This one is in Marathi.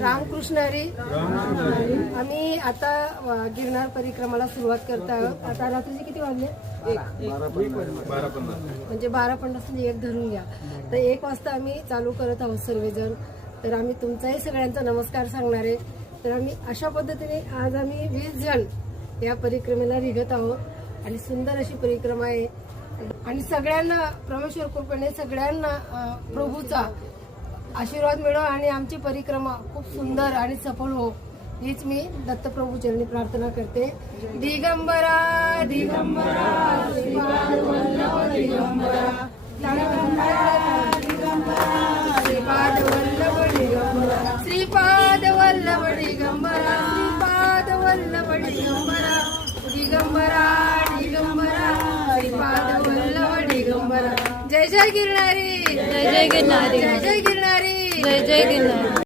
रामकृष्ण हरी. आम्ही आता गिरनार परिक्रमाला सुरुवात करत आहोत. आता रात्रीचे किती वाजले? 12:50 म्हणजे 12:50 म्हणजे 1 धरून घ्या. तर 1 वाजता आम्ही चालू करत आहोत सर्वजण. तर आम्ही तुमचाही सगळ्यांचा नमस्कार सांगणार आहे. तर आम्ही अशा पद्धतीने आज आम्ही 20 जण या परिक्रमेला निघत आहोत आणि सुंदर अशी परिक्रमा आहे. आणि सगळ्यांना परमेश्वर कृपेने सगळ्यांना प्रभूचा आशीर्वाद मिळो आणि आमची परिक्रमा खूप सुंदर आणि सफल हो, हीच मी दत्तप्रभू चरणी प्रार्थना करते. दिगंबरा दिगंबरा श्रीपाद वल्लभ दिगंबरा, श्रीपाद वल्लभ दिगंबरा, श्रीपाद वल्लभ दिगंबरा, श्रीपाद वल्लभ दिगंबरा, दिगंबरा दिगंबरा श्रीपाद वल्लभ दिगंबरा. जय जय गिरनारी, जय जय गिरनारी, जय जय गिरनारी, जय जय गिरनारी.